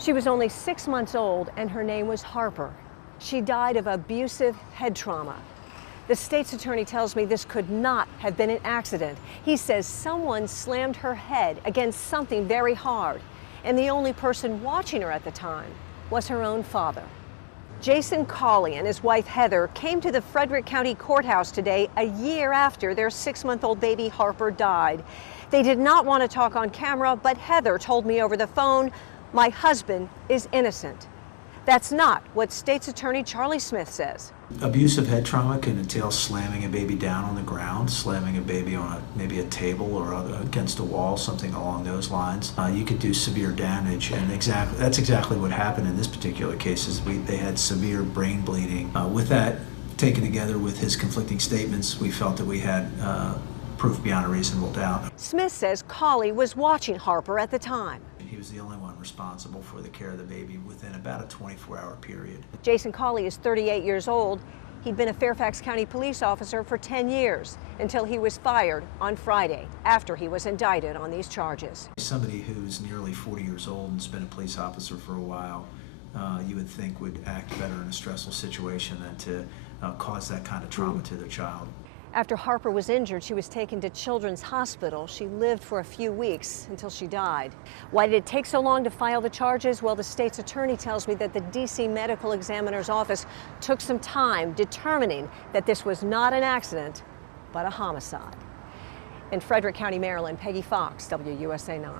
She was only 6 months old and her name was Harper. She died of abusive head trauma. The state's attorney tells me this could not have been an accident. He says someone slammed her head against something very hard, and the only person watching her at the time was her own father. Jason Cawley and his wife Heather came to the Frederick County Courthouse today a year after their 6-month-old baby Harper died. They did not want to talk on camera, but Heather told me over the phone, "My husband is innocent." That's not what State's Attorney Charlie Smith says. Abusive head trauma can entail slamming a baby down on the ground, slamming a baby on maybe a table or against a wall, something along those lines. You could do severe damage, and that's exactly what happened in this particular case. They had severe brain bleeding. With that, taken together with his conflicting statements, we felt that we had proof beyond a reasonable doubt. Smith says Cawley was watching Harper at the time. He was the only one responsible for the care of the baby within about a 24-hour period. Jason Cawley is 38 years old. He'd been a Fairfax County police officer for 10 years until he was fired on Friday after he was indicted on these charges. Somebody who's nearly 40 years old and's been a police officer for a while, you would think would act better in a stressful situation than to cause that kind of trauma to their child. After Harper was injured, she was taken to Children's Hospital. She lived for a few weeks until she died. Why did it take so long to file the charges? Well, the state's attorney tells me that the D.C. Medical Examiner's Office took some time determining that this was not an accident, but a homicide. In Frederick County, Maryland, Peggy Fox, WUSA 9.